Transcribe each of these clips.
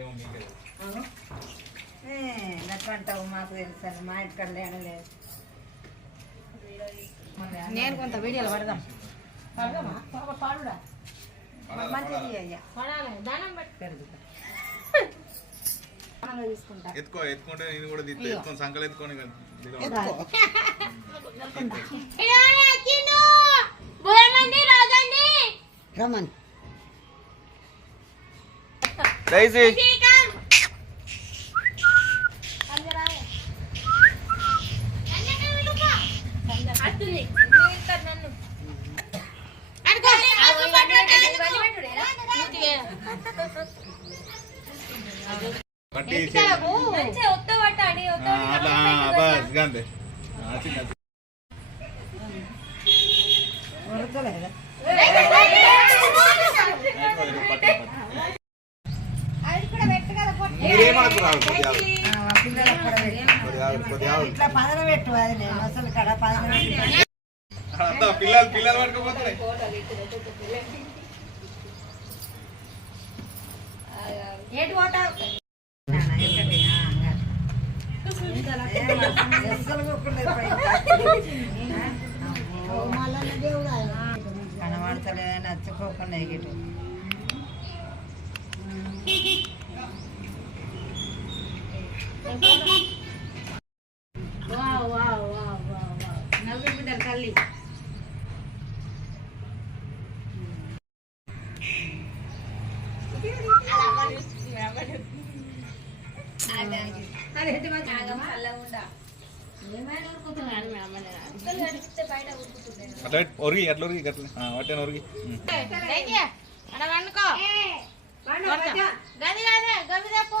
ఏమో మీకే తెలుసు. నట్టు మాకు తెలుసు మా ఇంటి కళ్యాణ లేదు. నేను కొంత వీడియోలో పడదాం. పడదామా? పాప పాడుడా? మంచిది పడాలా? అయ్యా. పడాలి దానం పెట్టి పెరుగుతా తీసుకుంటా. ఎత్తుకో ఎత్తుకుంటే నేను కూడా తీస్తే ఎత్తుకొని సంకలు ఎత్తుకొని రమన్ ఆ, అట్లా ఆ, బస్ గంతే. ఇట్లా పదన పెట్టు అది నేను అసలు కడ పదన పిల్లలు పిల్లలు పట్టుకోపోతున్నాయి పోతావు పోకుండా కనబడతలే నచ్చుకోకుండా ఎగిటు wow wow wow wow wow నవ్వి బిడ్డలు తల్లి అట్లా ఒరిగి అట్లా ఒరిగి. అట్లా అట్లనే ఒరిగి. అక్కడ వండుకో. గది కాదే గది తెప్పు.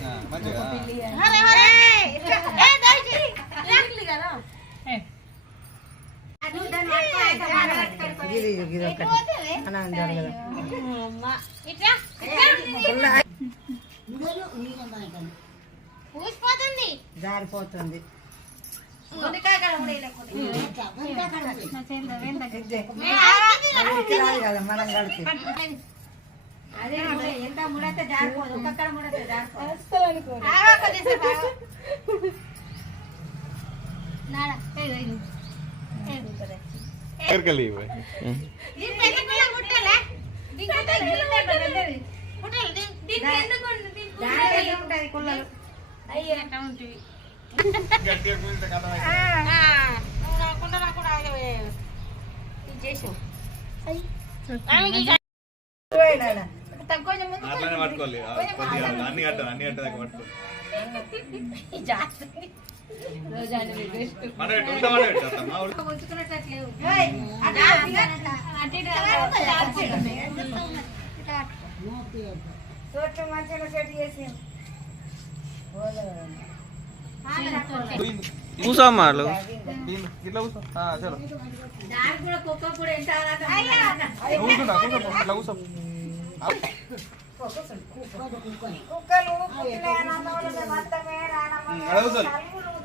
ఆ, మంచిగా. ఇది ఇది ఒకటి. అన్నం జరగదు పూసిపోతుంది. జారిపోతుంది. ఎంత ముడత జారిపోదు ఒక్కొక్కడ ముడత జారిపోదు దగ్గరికి వెళ్ళి ఇవ్వు. ఉంటుంది కుళ్ళలు గట్టిగా కూర్చుంటే కథం అయిపోతుంది. అట్లనే పట్టుకోవాలి అన్ని కట్ట అన్ని కట్టదాకా తోట మంచిగా సెట్ చేసి పోలే దీన్ని ఇట్లా ఆ, చలో. దానికి కూడా కుక్క కూడా ఎంత కూర్చుంటా కూర్చో ఇట్లా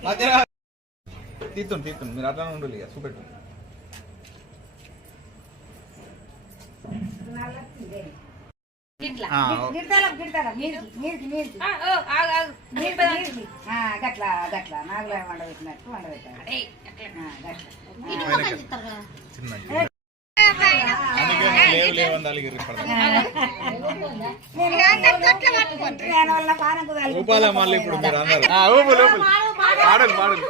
మధ్యలో తీస్తుంది తీస్తుంది మీరు అట్లానే ఉండాలి ఇక చూపెట్టు గట్ల గట్ల నాగులో వండ పెట్టినట్టు వండ పెట్టాలి ఏయ్, అట్లా. ఆ, గట్ల చిన్న అందుకే లేవు లేవు అందాలి నేను వల్ల పానకు తగిలి ఊపాల మళ్ళీ ఇప్పుడు మీరు అందరు ఆ, ఊపు ఊపు పాడలు పాడలు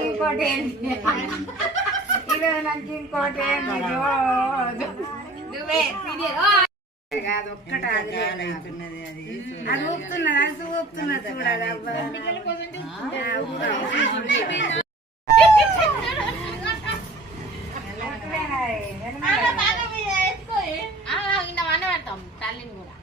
ఇంకోటి ఇంకోటి నువ్వే అది ఊపుతున్నది అది ఊపుతున్నది చూడాలి అవ్వ తల్లిని కూడా.